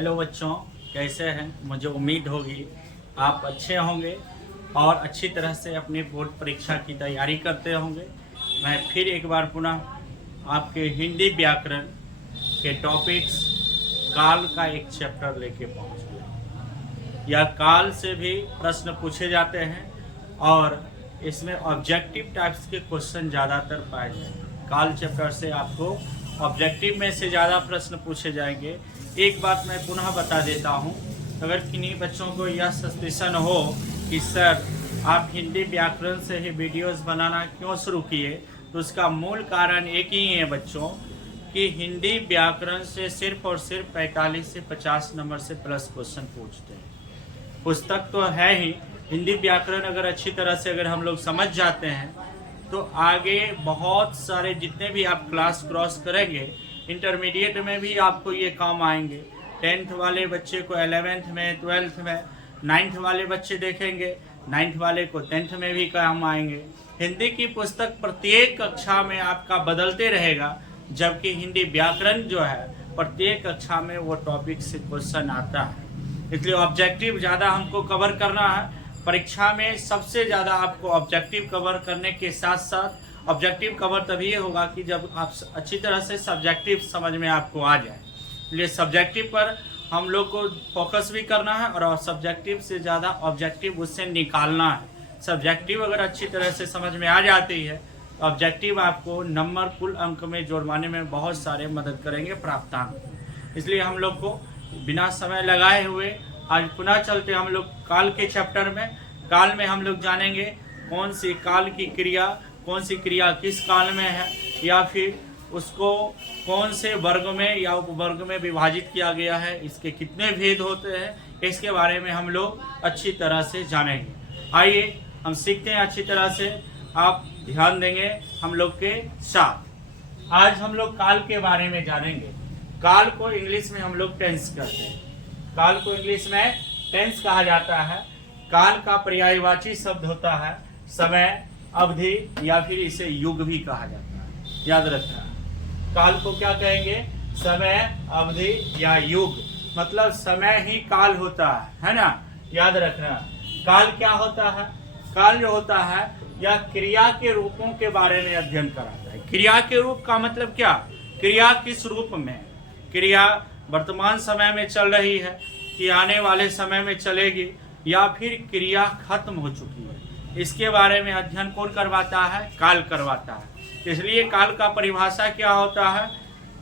Hello बच्चों, कैसे हैं। मुझे उम्मीद होगी आप अच्छे होंगे और अच्छी तरह से अपनी बोर्ड परीक्षा की तैयारी करते होंगे। मैं फिर एक बार पुनः आपके हिंदी व्याकरण के टॉपिक्स काल का एक चैप्टर लेके पहुंच गया। यह काल से भी प्रश्न पूछे जाते हैं और इसमें ऑब्जेक्टिव टाइप्स के क्वेश्चन ज़्यादातर पाए जाएंगे। काल चैप्टर से आपको ऑब्जेक्टिव में से ज़्यादा प्रश्न पूछे जाएंगे। एक बात मैं पुनः बता देता हूँ, अगर किन्हीं बच्चों को यह सस्पेंशन हो कि सर आप हिंदी व्याकरण से ही वीडियोस बनाना क्यों शुरू किए, तो उसका मूल कारण एक ही है बच्चों कि हिंदी व्याकरण से सिर्फ और सिर्फ 45 से 50 नंबर से प्लस क्वेश्चन पूछते हैं। पुस्तक तो है ही, हिंदी व्याकरण अगर अच्छी तरह से अगर हम लोग समझ जाते हैं तो आगे बहुत सारे जितने भी आप क्लास क्रॉस करेंगे, इंटरमीडिएट में भी आपको ये काम आएंगे। 10th वाले बच्चे को 11th में, 12th में, 9th वाले बच्चे देखेंगे, 9th वाले को 10th में भी काम आएंगे। हिंदी की पुस्तक प्रत्येक कक्षा में आपका बदलते रहेगा, जबकि हिंदी व्याकरण जो है प्रत्येक कक्षा में वो टॉपिक से क्वेश्चन आता है। इसलिए ऑब्जेक्टिव ज़्यादा हमको कवर करना है। परीक्षा में सबसे ज़्यादा आपको ऑब्जेक्टिव कवर करने के साथ साथ ऑब्जेक्टिव कवर तभी होगा कि जब आप अच्छी तरह से सब्जेक्टिव समझ में आपको आ जाए। इसलिए सब्जेक्टिव पर हम लोग को फोकस भी करना है और सब्जेक्टिव से ज़्यादा ऑब्जेक्टिव उससे निकालना है। सब्जेक्टिव अगर अच्छी तरह से समझ में आ जाती है तो ऑब्जेक्टिव आपको नंबर कुल अंक में जोड़वाने में बहुत सारे मदद करेंगे, प्राप्तांक। इसलिए हम लोग को बिना समय लगाए हुए आज पुनः चलते हम लोग काल के चैप्टर में। काल में हम लोग जानेंगे कौन सी काल की क्रिया, कौन सी क्रिया किस काल में है, या फिर उसको कौन से वर्ग में या उपवर्ग में विभाजित किया गया है, इसके कितने भेद होते हैं, इसके बारे में हम लोग अच्छी तरह से जानेंगे। आइए हम सीखते हैं अच्छी तरह से, आप ध्यान देंगे हम लोग के साथ। आज हम लोग काल के बारे में जानेंगे। काल को इंग्लिश में हम लोग टेंस कहते हैं। काल को इंग्लिश में टेंस कहा जाता है। काल का पर्यायवाची शब्द होता है समय, अवधि या फिर इसे युग भी कहा जाता है। याद रखना, काल को क्या कहेंगे? समय, अवधि या युग। मतलब समय ही काल होता है ना। याद रखना, काल क्या होता है? काल जो होता है यह क्रिया के रूपों के बारे में अध्ययन कराता है। क्रिया के रूप का मतलब क्या? क्रिया किस रूप में, क्रिया वर्तमान समय में चल रही है कि आने वाले समय में चलेगी, या फिर क्रिया खत्म हो चुकी है, इसके बारे में अध्ययन कौन करवाता है? काल करवाता है। इसलिए काल का परिभाषा क्या होता है?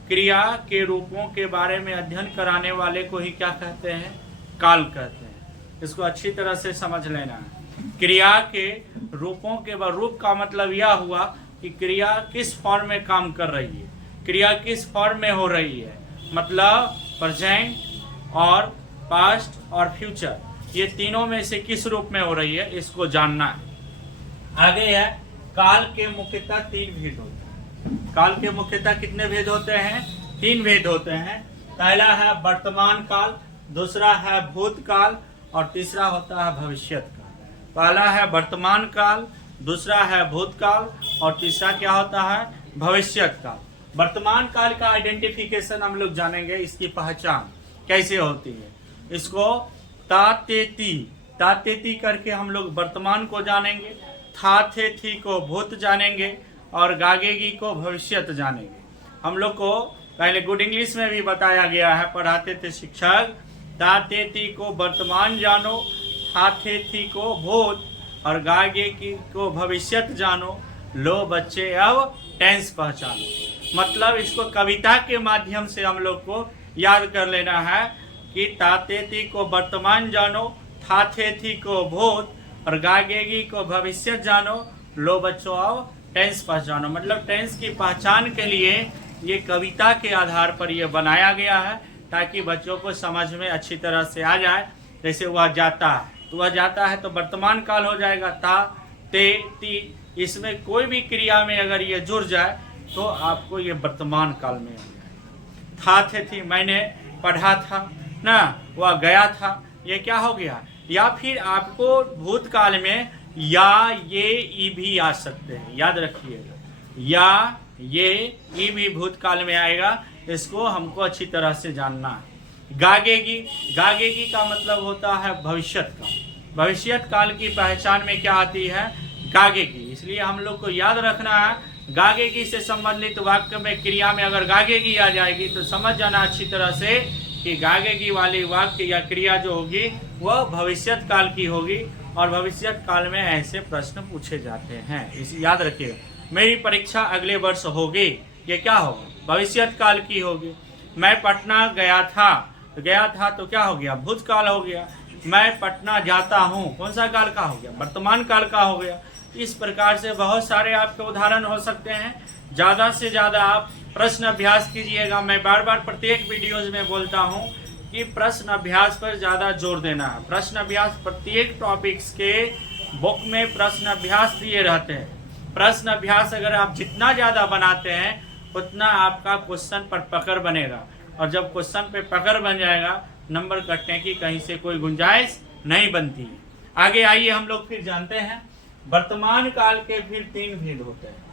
क्रिया के रूपों के बारे में अध्ययन कराने वाले को ही क्या कहते हैं? काल कहते हैं। इसको अच्छी तरह से समझ लेना है। क्रिया के रूपों के रूप का मतलब यह हुआ कि क्रिया किस फॉर्म में काम कर रही है, क्रिया किस फॉर्म में हो रही है। मतलब प्रेजेंट और पास्ट और फ्यूचर, ये तीनों में से किस रूप में हो रही है, इसको जानना है। आगे है, काल के मुख्यतः 3 भेद होते हैं। काल के मुख्यतः कितने भेद होते हैं? 3 भेद होते हैं। पहला है वर्तमान काल, दूसरा है भूतकाल और तीसरा होता है भविष्यत काल। पहला है वर्तमान काल, दूसरा है भूतकाल और तीसरा क्या होता है? भविष्यत काल। वर्तमान काल का आइडेंटिफिकेशन हम लोग जानेंगे, इसकी पहचान कैसे होती है। इसको तातेती करके हम लोग वर्तमान को जानेंगे, था थे थी को भूत जानेंगे और गागेगी को भविष्यत जानेंगे। हम लोग को पहले गुड इंग्लिश में भी बताया गया है, पढ़ाते थे शिक्षक, तातेती को वर्तमान जानो, था थे थी को भूत और गागेगी को भविष्यत जानो। लो बच्चे अब टेंस पहचानो। मतलब इसको कविता के माध्यम से हम लोग को याद कर लेना है कि तातेती को वर्तमान जानो, थाथे थी को भूत और गागेगी को भविष्य जानो। लो बच्चों अब टेंस पहचानो। मतलब टेंस की पहचान के लिए ये कविता के आधार पर ये बनाया गया है, ताकि बच्चों को समझ में अच्छी तरह से आ जाए। जैसे वह जाता है तो वह जाता है तो वर्तमान काल हो जाएगा, ता ते ती। इसमें कोई भी क्रिया में अगर ये जुड़ जाए तो आपको ये वर्तमान काल में हो जाएगा। था थे थी मैंने पढ़ा था ना, वह गया था, ये क्या हो गया? या फिर आपको भूतकाल में या ये ई भी आ सकते हैं, याद रखिएगा, या ये ई भी भूतकाल में आएगा। इसको हमको अच्छी तरह से जानना है। गागेगी, गागेगी का मतलब होता है भविष्यत काल। भविष्यत काल की पहचान में क्या आती है? गागेगी। इसलिए हम लोग को याद रखना है, गागेगी से संबंधित वाक्य में क्रिया में अगर गागेगी आ जाएगी तो समझ जाना अच्छी तरह से कि गागेगी वाली वाक्य या क्रिया जो होगी वह भविष्यत काल की होगी, और भविष्यत काल में ऐसे प्रश्न पूछे जाते हैं। इसे याद रखिए। मेरी परीक्षा अगले वर्ष होगी, ये क्या होगा? भविष्यत काल की होगी। मैं पटना गया था, तो गया था तो क्या हो गया? भूतकाल हो गया। मैं पटना जाता हूँ, कौन सा काल का हो गया? वर्तमान काल का हो गया। इस प्रकार से बहुत सारे आपके उदाहरण हो सकते हैं। ज़्यादा से ज़्यादा आप प्रश्न अभ्यास कीजिएगा। मैं बार बार प्रत्येक वीडियोज में बोलता हूँ कि प्रश्न अभ्यास पर ज़्यादा जोर देना है। प्रश्न अभ्यास प्रत्येक टॉपिक्स के बुक में प्रश्न अभ्यास दिए रहते हैं। प्रश्न अभ्यास अगर आप जितना ज़्यादा बनाते हैं उतना आपका क्वेश्चन पर पकड़ बनेगा, और जब क्वेश्चन पे पकड़ बन जाएगा नंबर कटने की कहीं से कोई गुंजाइश नहीं बनती है। आगे आइए हम लोग फिर जानते हैं वर्तमान काल के फिर 3 भेद होते हैं।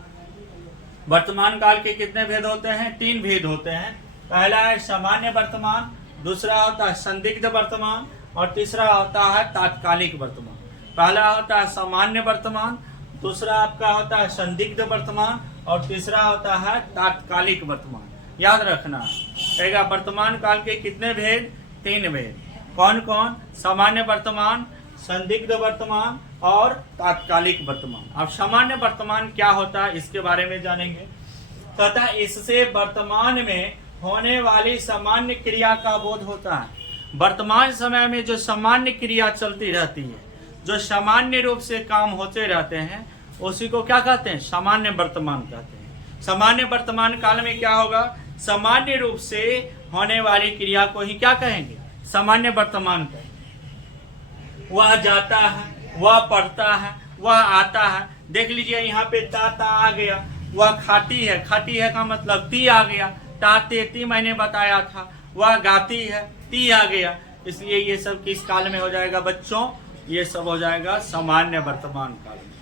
वर्तमान काल के कितने भेद होते हैं? 3 भेद होते हैं। पहला है सामान्य वर्तमान, दूसरा होता है संदिग्ध वर्तमान, और तीसरा होता है तात्कालिक वर्तमान। पहला होता है सामान्य वर्तमान, दूसरा आपका होता है संदिग्ध वर्तमान, और तीसरा होता है तात्कालिक वर्तमान। याद रखना है वर्तमान काल के कितने भेद? 3 भेद। कौन कौन? सामान्य वर्तमान, संदिग्ध वर्तमान और तात्कालिक वर्तमान। अब सामान्य वर्तमान क्या होता है इसके बारे में जानेंगे तथा इससे वर्तमान में होने वाली सामान्य क्रिया का बोध होता है। वर्तमान समय में जो सामान्य क्रिया चलती रहती है, जो सामान्य रूप से काम होते रहते हैं, उसी को क्या कहते हैं? सामान्य वर्तमान कहते हैं। सामान्य वर्तमान काल में क्या होगा? सामान्य रूप से होने वाली क्रिया को ही क्या कहेंगे? सामान्य वर्तमान कहेंगे। वह जाता है, वह पढ़ता है, वह आता है। देख लीजिए यहाँ पे ता आ गया। वह खाती है, खाती है का मतलब ती आ गया। ताते ती मैंने बताया था। वह गाती है, ती आ गया। इसलिए ये सब किस काल में हो जाएगा बच्चों? ये सब हो जाएगा सामान्य वर्तमान काल में।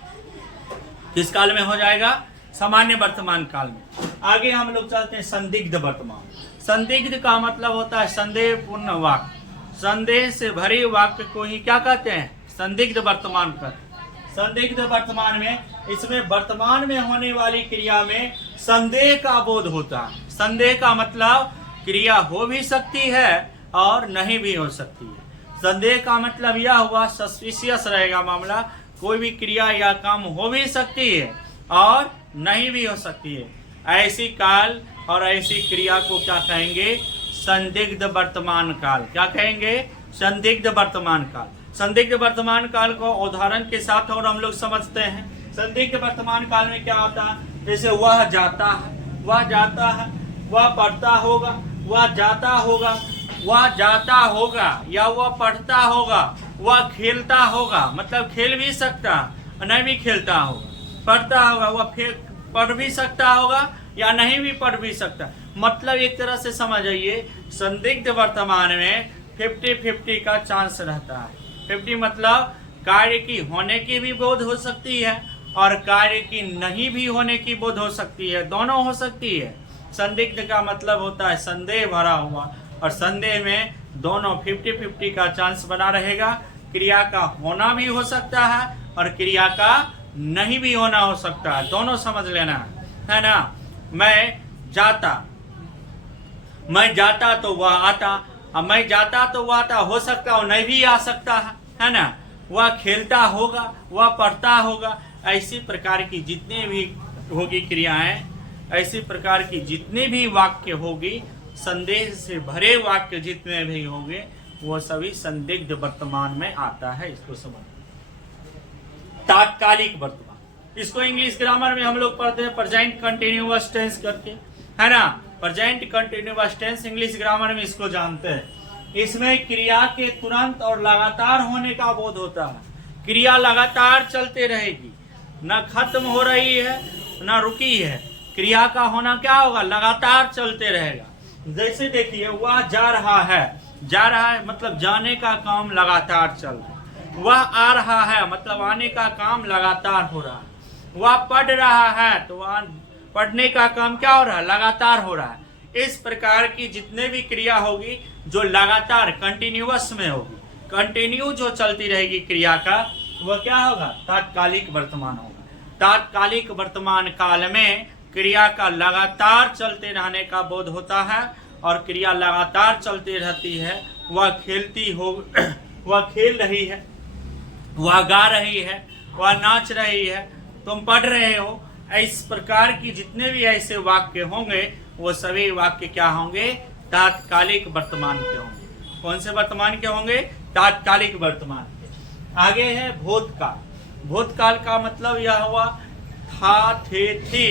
किस काल में हो जाएगा? सामान्य वर्तमान काल में। आगे हम लोग चलते हैं संदिग्ध वर्तमान। संदिग्ध का मतलब होता है संदेह पूर्ण वाक्य। संदेह से भरे वाक्य को ही क्या कहते हैं? संदिग्ध वर्तमान कहते हैं। संदिग्ध वर्तमान में इसमें वर्तमान में होने वाली क्रिया में संदेह का बोध होता है। संदेह का मतलब क्रिया हो भी सकती है और नहीं भी हो सकती है। संदेह का मतलब यह हुआ सस्पिशियस रहेगा मामला। कोई भी क्रिया या काम हो भी सकती है और नहीं भी हो सकती है। ऐसी काल और ऐसी क्रिया को क्या कहेंगे? संदिग्ध वर्तमान काल। क्या कहेंगे? संदिग्ध वर्तमान काल। संदिग्ध वर्तमान काल को उदाहरण के साथ और हम लोग समझते हैं। संदिग्ध वर्तमान काल में क्या होता है? जैसे वह जाता है, वह जाता है, वह पढ़ता होगा, वह जाता होगा, वह जाता होगा, या वह पढ़ता होगा, वह खेलता होगा। मतलब खेल भी सकता है, नहीं भी खेलता होगा। पढ़ता होगा, वह पढ़ भी सकता होगा या नहीं भी पढ़ भी सकता। मतलब एक तरह से समझ आइए, संदिग्ध वर्तमान में 50-50 का चांस रहता है। 50 मतलब कार्य की होने की भी बोध हो सकती है और कार्य की नहीं भी होने की बोध हो सकती है, दोनों हो सकती है। संदिग्ध का मतलब होता है संदेह भरा हुआ, और संदेह में दोनों 50-50 का चांस बना रहेगा। क्रिया का होना भी हो सकता है और क्रिया का नहीं भी होना हो सकता है, दोनों समझ लेना है ना। मैं जाता तो वह आता, अब मैं जाता तो वह आता, हो सकता है नहीं भी आ सकता है ना। वह खेलता होगा, वह पढ़ता होगा। ऐसी प्रकार की जितनी भी होगी क्रियाएं, ऐसी प्रकार की जितनी भी वाक्य होगी, संदेह से भरे वाक्य जितने भी होंगे, वो सभी संदिग्ध वर्तमान में आता है। इसको समझ। तात्कालिक वर्तमान, इसको इंग्लिश ग्रामर में हम लोग पढ़ते हैं प्रेजेंट कंटिन्यूअस टेंस करके, है ना। Present continuous tense English grammar में इसको जानते हैं। इसमें क्रिया के तुरंत और लगातार होने का बोध होता है। क्रिया लगातार चलते रहेगी, न खत्म हो रही है न रुकी है। क्रिया का होना क्या होगा? लगातार चलते रहेगा। जैसे देखिए, वह जा रहा है, जा रहा है मतलब जाने का काम लगातार चल रहा है। वह आ रहा है मतलब आने का काम लगातार हो रहा है। वह पढ़ रहा है तो वह पढ़ने का काम क्या हो रहा है? लगातार हो रहा है। इस प्रकार की जितने भी क्रिया होगी जो लगातार कंटिन्यूअस में होगी, कंटिन्यू जो चलती रहेगी क्रिया का, वह क्या होगा? तात्कालिक वर्तमान होगा। तात्कालिक वर्तमान काल में क्रिया का लगातार चलते रहने का बोध होता है और क्रिया लगातार चलती रहती है। वह खेलती हो, वह खेल रही है, वह गा रही है, वह नाच रही है, तुम पढ़ रहे हो। इस प्रकार की जितने भी ऐसे वाक्य होंगे वो सभी वाक्य क्या होंगे? तात्कालिक वर्तमान के होंगे। कौन से वर्तमान के होंगे? तात्कालिक वर्तमान के। आगे है भूतकाल। भूतकाल का मतलब यह हुआ था, थे, थी,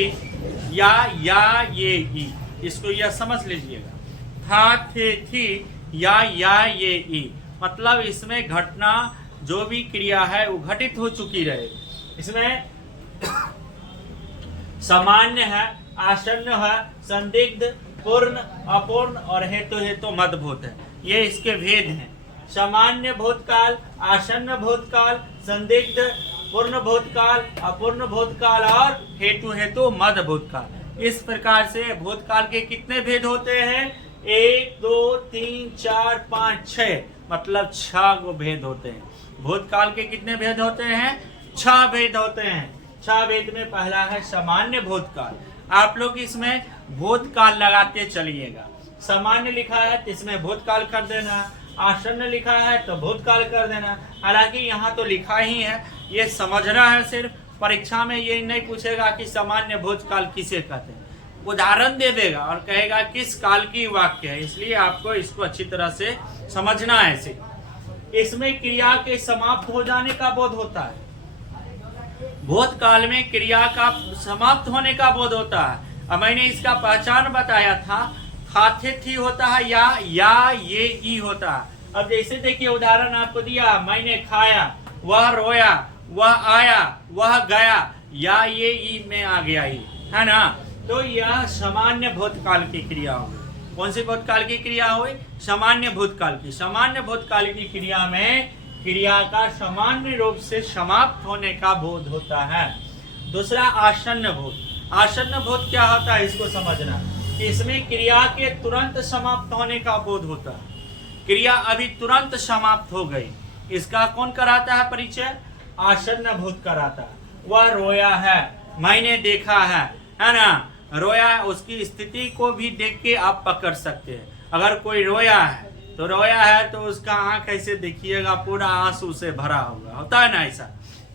या ये, ई। इसको यह समझ लीजिएगा, था, थे, थी, या ये, ई। मतलब इसमें घटना जो भी क्रिया है वो घटित हो चुकी रहे। इसमें सामान्य है, आसन्न है, संदिग्ध, पूर्ण, अपूर्ण और हेतु मदभूत है। ये इसके भेद हैं। सामान्य भूतकाल, आसन्न भूतकाल, संदिग्ध, पूर्ण भूतकाल, अपूर्ण भूतकाल और हेतु मद भूतकाल। इस प्रकार से भूतकाल के कितने भेद होते हैं? 1, 2, 3, 4, 5, 6, मतलब 6 गो भेद होते हैं। भूतकाल के कितने भेद होते हैं? 6 भेद होते हैं। 6 भेद में पहला है सामान्य भूतकाल। आप लोग इसमें भूतकाल लगाते चलिएगा। सामान्य लिखा है तो इसमें भूतकाल कर देना, आसन्न लिखा है तो भूतकाल कर देना। हालांकि यहाँ तो लिखा ही है, ये समझना है सिर्फ। परीक्षा में ये नहीं पूछेगा कि सामान्य भूतकाल किसे कहते हैं, उदाहरण दे देगा और कहेगा किस काल की वाक्य है। इसलिए आपको इसको अच्छी तरह से समझना है। इसमें क्रिया के समाप्त हो जाने का बोध होता है। भूतकाल में क्रिया का समाप्त होने का बोध होता है। अब मैंने इसका पहचान बताया था, थे, थी होता है, या ये, ई होता है। अब जैसे देखिए उदाहरण आपको दिया, मैंने खाया, वह रोया, वह आया, वह गया, या ये, ई में आ गया, ई है ना। तो यह सामान्य भूतकाल की क्रिया होगी। कौन सी भूतकाल की क्रिया हुई? सामान्य भूतकाल की। सामान्य भूतकाल की क्रिया में क्रिया का सामान्य रूप से समाप्त होने का बोध होता है। दूसरा आसन्न भूत। आसन्न भूत क्या होता है इसको समझना। इसमें क्रिया के तुरंत समाप्त होने का बोध होता है। क्रिया अभी तुरंत समाप्त हो गई, इसका कौन कराता है परिचय? आसन्न भूत कराता है। वह रोया है, मैंने देखा है ना। रोया, उसकी स्थिति को भी देख के आप पकड़ सकते हैं। अगर कोई रोया है तो उसका आंख ऐसे देखिएगा पूरा आंसू से भरा होगा, होता है ना ऐसा।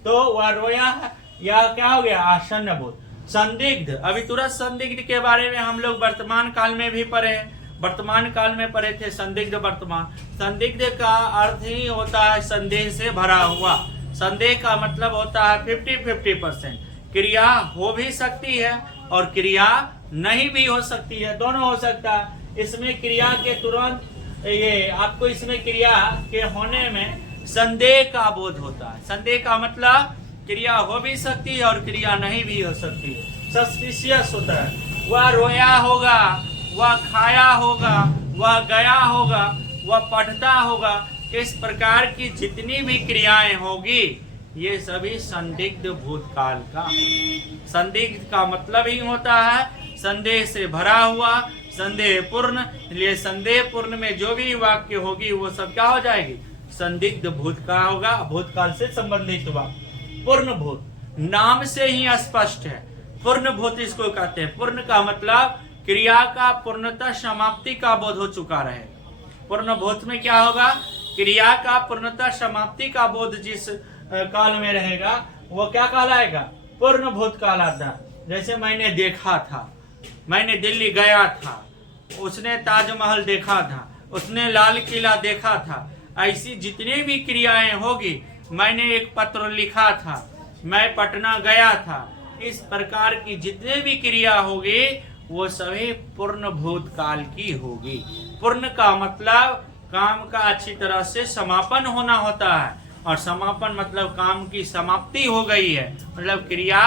तो वह रोया है, या क्या हो गया? आसन्न भूत। संदिग्ध, अभी तुरंत संदिग्ध के बारे में हम लोग वर्तमान काल में भी पढ़े हैं। वर्तमान काल में पढ़े थे संदिग्ध वर्तमान। संदिग्ध का अर्थ ही होता है संदेह से भरा हुआ। संदेह का मतलब होता है 50-50%। क्रिया हो भी सकती है और क्रिया नहीं भी हो सकती है, दोनों हो सकता है। इसमें क्रिया के तुरंत ये आपको इसमें क्रिया के होने में संदेह का बोध होता है। संदेह का मतलब क्रिया हो भी सकती है और क्रिया नहीं भी हो सकती है। सस्पिशियस होता है। वह रोया होगा, वह खाया होगा, वह गया होगा, वह पढ़ता होगा। इस प्रकार की जितनी भी क्रियाएं होगी ये सभी संदिग्ध भूतकाल का। संदिग्ध का मतलब ही होता है संदेह से भरा हुआ, संदेह पूर्ण। इसलिए संदेह पूर्ण में जो भी वाक्य होगी वो सब क्या हो जाएगी? संदिग्ध भूतकाल होगा। भूतकाल से संबंधित हुआ। पूर्ण भूत नाम से ही स्पष्ट है। पूर्ण भूत इसको कहते हैं। पूर्ण का मतलब क्रिया का पूर्णतः समाप्ति का बोध हो चुका रहे। पूर्ण भूत में क्या होगा? क्रिया का पूर्णतः समाप्ति का बोध जिस काल में रहेगा वो क्या कहलाएगा? पूर्ण भूत कहलाता। जैसे मैंने देखा था, मैंने दिल्ली गया था, उसने ताजमहल देखा था, उसने लाल किला देखा था। ऐसी जितनी भी क्रियाएं होगी, मैंने एक पत्र लिखा था, मैं पटना गया था। इस प्रकार की जितने भी क्रिया होगी वो सभी पूर्ण भूतकाल की होगी। पूर्ण का मतलब काम का अच्छी तरह से समापन होना होता है, और समापन मतलब काम की समाप्ति हो गई है, मतलब क्रिया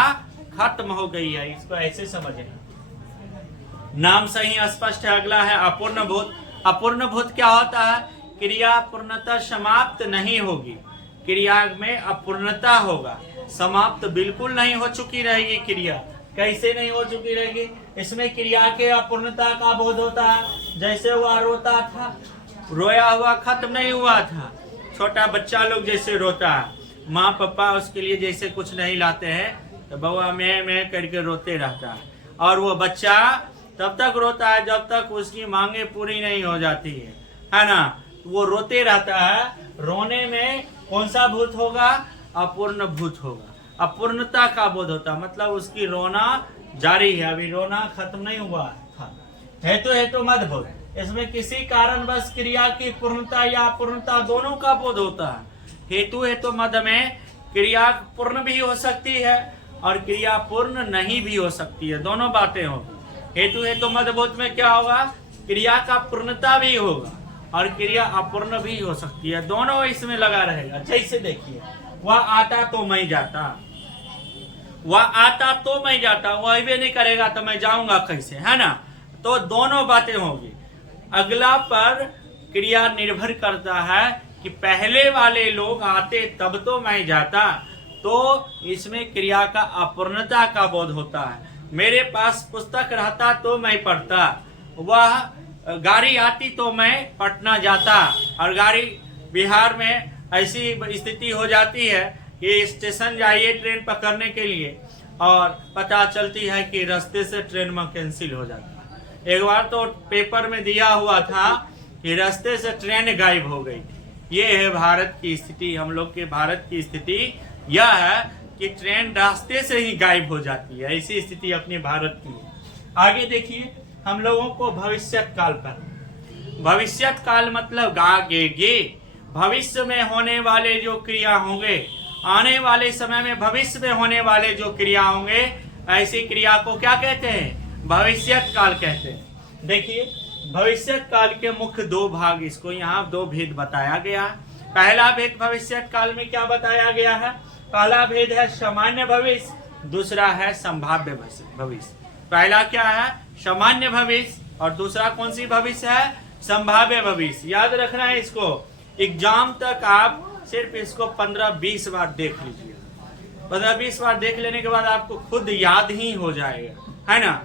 खत्म हो गई है। इसको ऐसे समझना। नाम से ही स्पष्ट है। अगला है अपूर्ण भूत। अपूर्ण भूत क्या होता है? क्रिया पूर्णतः समाप्त नहीं होगी, क्रिया में अपूर्णता होगा, समाप्त बिल्कुल नहीं हो चुकी रहेगी क्रिया। कैसे नहीं हो चुकी रहेगी? इसमें क्रिया के अपूर्णता का बोध होता है। जैसे वह रोता था, रोया हुआ खत्म नहीं हुआ था। छोटा बच्चा लोग जैसे रोता है, माँ पापा उसके लिए जैसे कुछ नहीं लाते हैं तो बउआ मैं करके रोते रहता है, और वो बच्चा तब तक रोता है जब तक उसकी मांगे पूरी नहीं हो जाती है ना? वो रोते रहता है। रोने में कौन सा भूत होगा? अपूर्ण भूत होगा। अपूर्णता का बोध होता, मतलब उसकी रोना जारी है, अभी रोना खत्म नहीं हुआ था। हेतु मद बोध, इसमें किसी कारणवश क्रिया की पूर्णता या अपूर्णता दोनों का बोध होता है। हेतु मद में क्रिया पूर्ण भी हो सकती है और क्रिया पूर्ण नहीं भी हो सकती है, दोनों बातें होगी। हेतु मद बोध में क्या होगा? क्रिया का पूर्णता भी होगा और क्रिया अपूर्ण भी हो सकती है, दोनों इसमें लगा रहेगा। जैसे देखिए, वह आता तो मैं जाता, वह आता तो मैं जाता, वह भी नहीं करेगा तो मैं जाऊंगा कैसे, है ना? तो दोनों बातें होगी। अगला पर क्रिया निर्भर करता है कि पहले वाले लोग आते तब तो मैं जाता, तो इसमें क्रिया का अपूर्णता का बोध होता है। मेरे पास पुस्तक रहता तो मैं पढ़ता, वह गाड़ी आती तो मैं पटना जाता, और गाड़ी बिहार में ऐसी स्थिति हो जाती है कि स्टेशन जाइए ट्रेन पकड़ने के लिए और पता चलती है कि रास्ते से ट्रेन में कैंसिल हो जाता है। एक बार तो पेपर में दिया हुआ था कि रास्ते से ट्रेन गायब हो गई। ये है भारत की स्थिति। हम लोग के भारत की स्थिति यह है कि ट्रेन रास्ते से ही गायब हो जाती है, ऐसी स्थिति अपने भारत की है। आगे देखिए, हम लोगों को भविष्यत काल पर, भविष्यत काल मतलब आगे भविष्य में होने वाले जो क्रिया होंगे, आने वाले समय में भविष्य में होने वाले जो क्रिया होंगे, ऐसी क्रिया को क्या कहते हैं? भविष्यत काल कहते हैं। देखिए, भविष्यत काल के मुख्य दो भाग, इसको यहाँ दो भेद बताया गया है। पहला भेद भविष्यत काल में क्या बताया गया है? पहला भेद है सामान्य भविष्य, दूसरा है संभाव्य भविष्य। पहला क्या है? सामान्य भविष्य, और दूसरा कौन सी भविष्य है? संभाव्य भविष्य। याद रखना है इसको, एग्जाम तक आप सिर्फ इसको 15-20 बार देख लीजिए। 15-20 बार देख लेने के बाद आपको खुद याद ही हो जाएगा, है ना?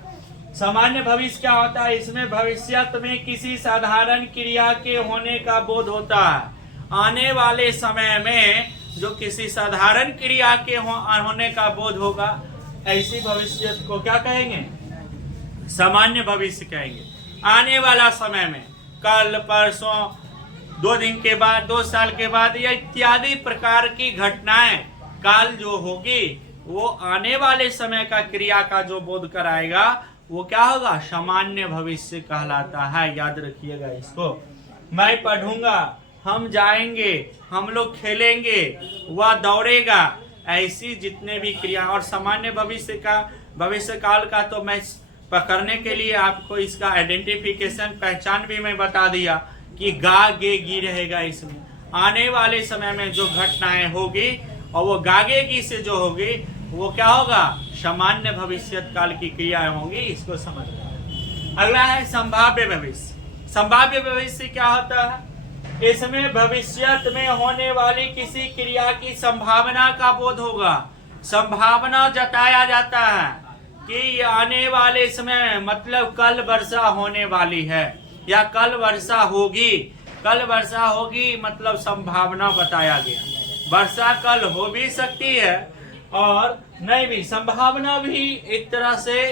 सामान्य भविष्य क्या होता है? इसमें भविष्यत में किसी साधारण क्रिया के होने का बोध होता है। आने वाले समय में जो किसी साधारण क्रिया के होने का बोध होगा, ऐसी भविष्यत को क्या कहेंगे? सामान्य भविष्य कहेंगे। आने वाला समय में कल, परसों, 2 दिन के बाद, 2 साल के बाद, या इत्यादि प्रकार की घटनाएं काल जो होगी, वो आने वाले समय का क्रिया का जो बोध कराएगा, वो क्या होगा? सामान्य भविष्य कहलाता है। याद रखिएगा इसको। मैं पढ़ूंगा, हम जाएंगे, हम लोग खेलेंगे, वह दौड़ेगा, ऐसी जितने भी क्रिया। और सामान्य भविष्य काल का तो मैं पकड़ने के लिए आपको इसका आइडेंटिफिकेशन, पहचान भी मैं बता दिया कि गा गे गी रहेगा। इसमें आने वाले समय में जो घटनाएं होगी और वो गागे गी से जो होगी, वो क्या होगा? सामान्य भविष्यत काल की क्रियाएं होंगी। इसको समझना। अगला है संभाव्य भविष्य। संभाव्य भविष्य क्या होता है? इसमें भविष्यत में होने वाली किसी क्रिया की संभावना का बोध होगा। संभावना जताया जाता है कि आने वाले समय, मतलब कल वर्षा होने वाली है या कल वर्षा होगी। कल वर्षा होगी मतलब संभावना बताया गया। वर्षा कल हो भी सकती है और नहीं भी। संभावना भी एक तरह से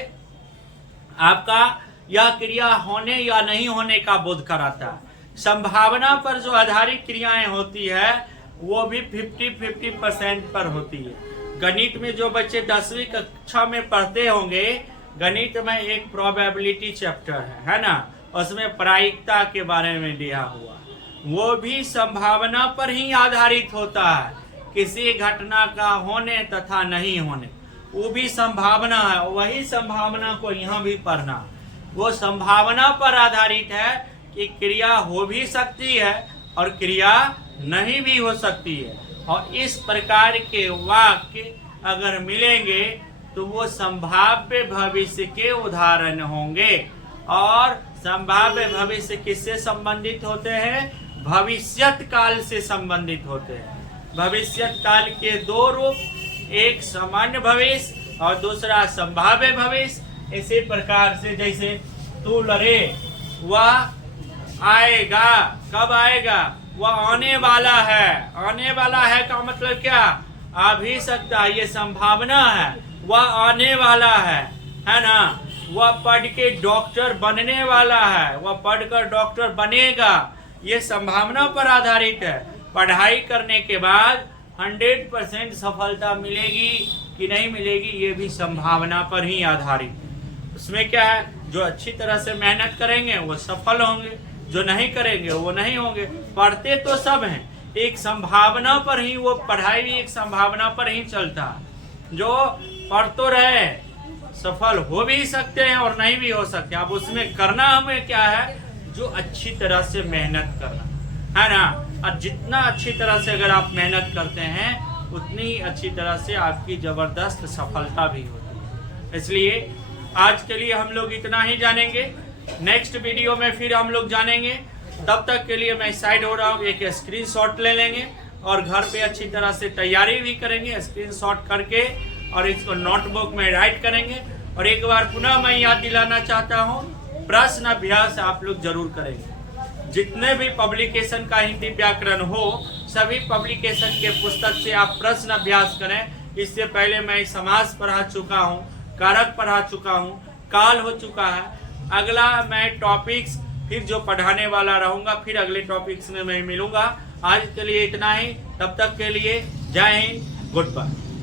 आपका यह क्रिया होने या नहीं होने का बोध कराता है। संभावना पर जो आधारित क्रियाएं होती है, वो भी 50-50% पर होती है। गणित में जो बच्चे 10वीं कक्षा में पढ़ते होंगे, गणित में एक प्रोबेबिलिटी चैप्टर है ना? उसमें प्रायिकता के बारे में दिया हुआ, वो भी संभावना पर ही आधारित होता है। किसी घटना का होने तथा नहीं होने, वो भी संभावना है। वही संभावना को यहाँ भी पढ़ना, वो संभावना पर आधारित है कि क्रिया हो भी सकती है और क्रिया नहीं भी हो सकती है। और इस प्रकार के वाक्य अगर मिलेंगे तो वो संभाव्य भविष्य के उदाहरण होंगे। और संभाव्य भविष्य किससे संबंधित होते हैं? भविष्यत काल से संबंधित होते हैं। भविष्यत काल के दो रूप, एक सामान्य भविष्य और दूसरा संभाव्य भविष्य। इसी प्रकार से जैसे तू लड़े वह आएगा, कब आएगा? वह आने वाला है। आने वाला है का मतलब क्या? आ भी सकता है, ये संभावना है। वह आने वाला है ना। वह पढ़ के डॉक्टर बनने वाला है, वह पढ़कर डॉक्टर बनेगा, ये संभावना पर आधारित है। पढ़ाई करने के बाद 100% सफलता मिलेगी कि नहीं मिलेगी, ये भी संभावना पर ही आधारित है। उसमें क्या है, जो अच्छी तरह से मेहनत करेंगे वो सफल होंगे, जो नहीं करेंगे वो नहीं होंगे। पढ़ते तो सब हैं, एक संभावना पर ही, वो पढ़ाई भी एक संभावना पर ही चलता है। जो पढ़ तो रहे, सफल हो भी सकते हैं और नहीं भी हो सकते। अब उसमें करना हमें क्या है, जो अच्छी तरह से मेहनत करना है ना। और जितना अच्छी तरह से अगर आप मेहनत करते हैं, उतनी अच्छी तरह से आपकी जबरदस्त सफलता भी होती है। इसलिए आज के लिए हम लोग इतना ही जानेंगे। नेक्स्ट वीडियो में फिर हम लोग जानेंगे। तब तक के लिए मैं साइड हो रहा हूँ, एक स्क्रीनशॉट ले लेंगे और घर पे अच्छी तरह से तैयारी भी करेंगे, स्क्रीनशॉट करके, और इसको नोटबुक में राइट करेंगे। और एक बार पुनः मैं याद दिलाना चाहता हूँ, प्रश्न अभ्यास आप लोग जरूर करेंगे। जितने भी पब्लिकेशन का हिंदी व्याकरण हो, सभी पब्लिकेशन के पुस्तक से आप प्रश्न अभ्यास करें। इससे पहले मैं समास पढ़ा चुका हूँ, कारक पढ़ा चुका हूँ, काल हो चुका है। अगला मैं टॉपिक्स फिर जो पढ़ाने वाला रहूंगा, फिर अगले टॉपिक्स में मैं मिलूंगा। आज के लिए इतना ही, तब तक के लिए जय हिंद, गुड बाय।